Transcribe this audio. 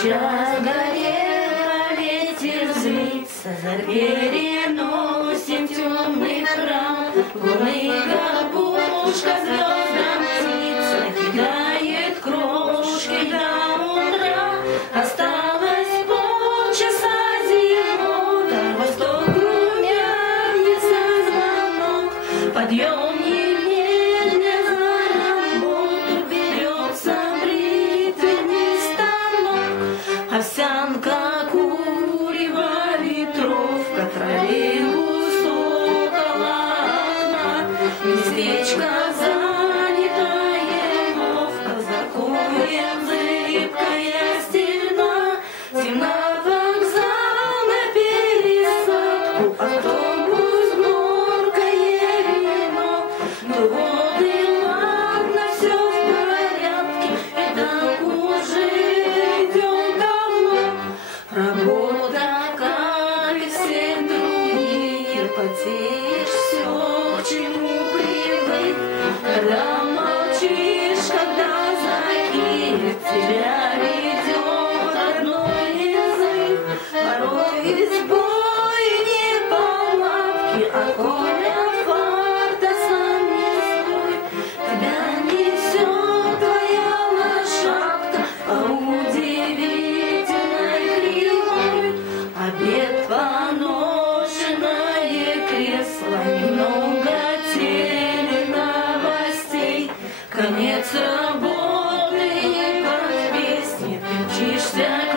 Сейчас горела, ветер злится, переносим темный храм. Лунный горбушка, звездам птица, кидает крошки до утра. Осталось полчаса зимота, восток румянится звонок. Подъем немедля за работу, берется бритвенный станок. Овсянка, курево, ветровка, троллейбус около окна. Местечко занятое ловко, за куем зыбкая стена. Темна вокзал на пересадку, автобус норкое вино. Ну вот и ладно, все в порядке, и так уже идем давно. Работа, как и все другие, потеешь все, к чему привык. Когда молчишь, когда закид, тебя ведет родной язык. Порой сбой, неполадки, а коля фарта сам не стой. Тебя несет твоя лошадка по удивительной кривой. Обед, поношенное кресло, немного теленовостей. Конец работы, как песни, ты мчишься к